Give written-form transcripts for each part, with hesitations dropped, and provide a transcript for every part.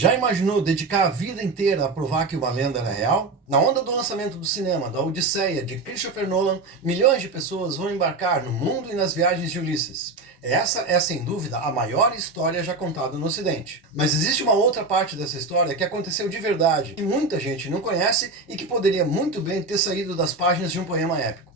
Já imaginou dedicar a vida inteira a provar que uma lenda era real? Na onda do lançamento do cinema da Odisseia de Christopher Nolan, milhões de pessoas vão embarcar no mundo e nas viagens de Ulisses. Essa é, sem dúvida, a maior história já contada no Ocidente. Mas existe uma outra parte dessa história que aconteceu de verdade, que muita gente não conhece e que poderia muito bem ter saído das páginas de um poema épico.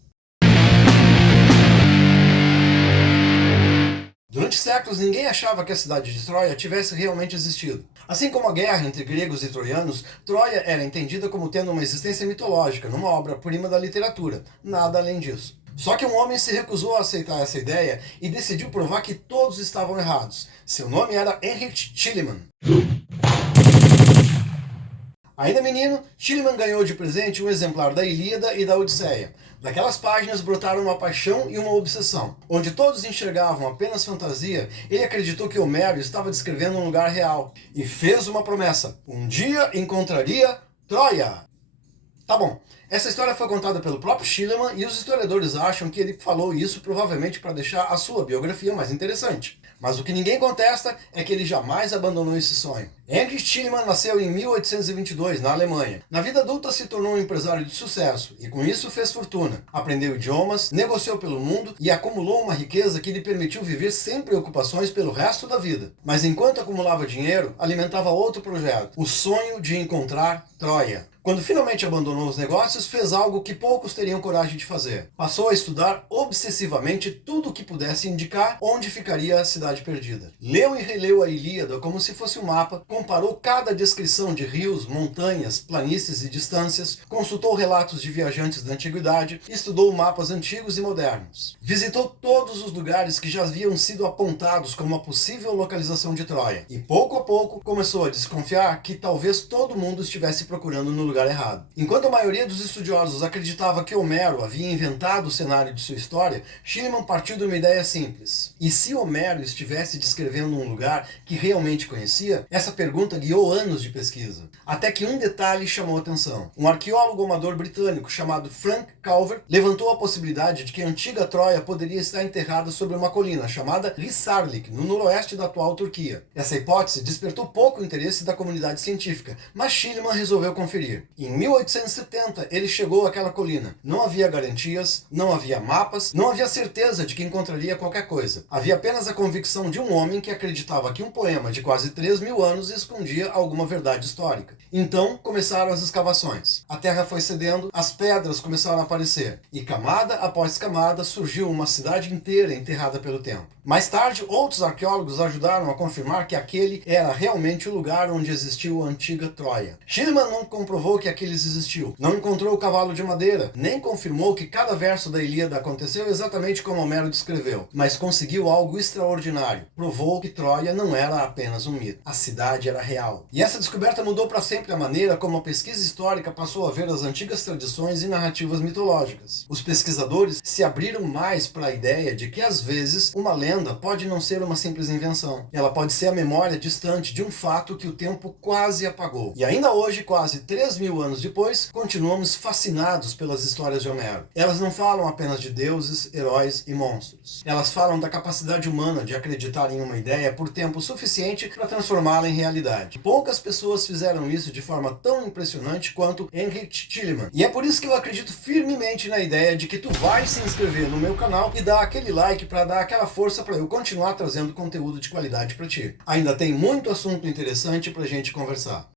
Durante séculos, ninguém achava que a cidade de Troia tivesse realmente existido. Assim como a guerra entre gregos e troianos, Troia era entendida como tendo uma existência mitológica, numa obra-prima da literatura, nada além disso. Só que um homem se recusou a aceitar essa ideia e decidiu provar que todos estavam errados. Seu nome era Heinrich Schliemann. Ainda menino, Schliemann ganhou de presente um exemplar da Ilíada e da Odisseia. Daquelas páginas brotaram uma paixão e uma obsessão. Onde todos enxergavam apenas fantasia, ele acreditou que Homero estava descrevendo um lugar real. E fez uma promessa: um dia encontraria Troia. Tá bom, essa história foi contada pelo próprio Schliemann e os historiadores acham que ele falou isso provavelmente para deixar a sua biografia mais interessante. Mas o que ninguém contesta é que ele jamais abandonou esse sonho. Heinrich Schliemann nasceu em 1822, na Alemanha. Na vida adulta se tornou um empresário de sucesso e com isso fez fortuna. Aprendeu idiomas, negociou pelo mundo e acumulou uma riqueza que lhe permitiu viver sem preocupações pelo resto da vida. Mas enquanto acumulava dinheiro, alimentava outro projeto, o sonho de encontrar Troia. Quando finalmente abandonou os negócios, fez algo que poucos teriam coragem de fazer. Passou a estudar obsessivamente tudo o que pudesse indicar onde ficaria a cidade perdida. Leu e releu a Ilíada como se fosse um mapa, comparou cada descrição de rios, montanhas, planícies e distâncias, consultou relatos de viajantes da antiguidade, estudou mapas antigos e modernos. Visitou todos os lugares que já haviam sido apontados como a possível localização de Troia. E pouco a pouco começou a desconfiar que talvez todo mundo estivesse procurando no lugar errado. Enquanto a maioria dos estudiosos acreditava que Homero havia inventado o cenário de sua história, Schliemann partiu de uma ideia simples. E se Homero estivesse descrevendo um lugar que realmente conhecia? Essa pergunta guiou anos de pesquisa. Até que um detalhe chamou a atenção. Um arqueólogo amador britânico chamado Frank Calvert levantou a possibilidade de que a antiga Troia poderia estar enterrada sobre uma colina chamada Hisarlik, no noroeste da atual Turquia. Essa hipótese despertou pouco interesse da comunidade científica, mas Schliemann resolveu conferir. Em 1870, ele chegou àquela colina. Não havia garantias, não havia mapas, não havia certeza de que encontraria qualquer coisa. Havia apenas a convicção de um homem que acreditava que um poema de quase 3.000 anos escondia alguma verdade histórica. Então, começaram as escavações. A terra foi cedendo, as pedras começaram a aparecer, e camada após camada surgiu uma cidade inteira enterrada pelo tempo. Mais tarde, outros arqueólogos ajudaram a confirmar que aquele era realmente o lugar onde existiu a antiga Troia. Schliemann não comprovou que aqueles existiu, não encontrou o cavalo de madeira, nem confirmou que cada verso da Ilíada aconteceu exatamente como Homero descreveu, mas conseguiu algo extraordinário. Provou que Troia não era apenas um mito. A cidade era real. E essa descoberta mudou para sempre a maneira como a pesquisa histórica passou a ver as antigas tradições e narrativas mitológicas. Os pesquisadores se abriram mais para a ideia de que, às vezes, uma lenda pode não ser uma simples invenção. Ela pode ser a memória distante de um fato que o tempo quase apagou. E ainda hoje, quase 3.000 anos depois, continuamos fascinados pelas histórias de Homero. Elas não falam apenas de deuses, heróis e monstros. Elas falam da capacidade humana de acreditar em uma ideia por tempo suficiente para transformá-la em realidade. Poucas pessoas fizeram isso de forma tão impressionante quanto Heinrich Schliemann. E é por isso que eu acredito firmemente na ideia de que tu vai se inscrever no meu canal e dar aquele like para dar aquela força para eu continuar trazendo conteúdo de qualidade para ti. Ainda tem muito assunto interessante pra gente conversar.